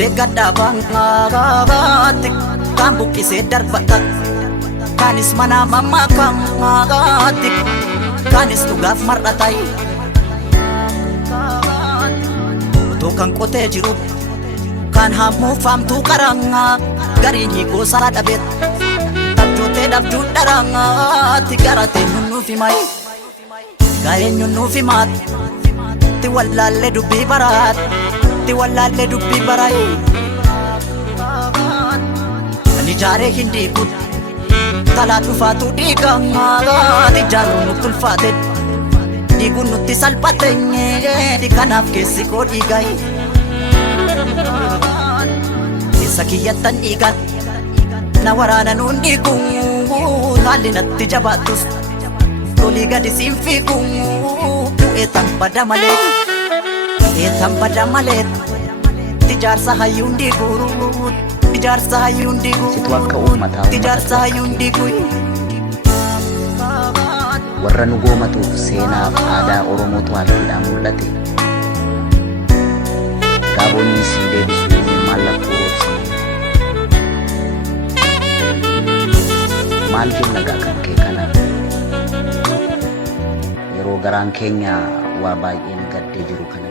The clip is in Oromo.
deeggadhaa baangaati kan buqqisee darbata kanis mana mammaa kamaati kanis dhugaaf mar'atai utuu kan qotee jiru kan hammuufamtuu qarangaa gariinyi goosaa dhabeet tabjootee dhabduu dharangaati garatee nuuf himay gaa'eenyu nuuf himaat ti wallaallee dubbii baraat ti wallaallee dubbii baray ani jaaree hin diikut talaa dhufaatu dhiigangaa ijaaruun nutti ulfaate dhiiguun nutti salphateenye kanaaf keessi koo dhiigay keessa kiyyattan dhiigan na waraana nuun dhiiguun haalli natti jabaattus tolii gadi siin fiiguun du'eetan bada malee eetan bada malee tijaarsa hayyuun dhiiguun tijaarsa hayyuun dhiiguun situ akka uummataa tijaarsa hayyuun dhiiguun warra nu goomatuuf seenaaf aadaa Oromootu halkiidhaan mul'ate gaabonni siin deebisuu mallattoo roobsan maal jenna gaa kan kee kana yeroo garaan keenya waa baay'een gaddee jiru kana